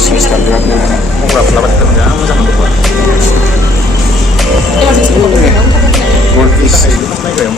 si sta arrivando. Guarda, la partita non è usando qua. Moltissimo. Non è che è un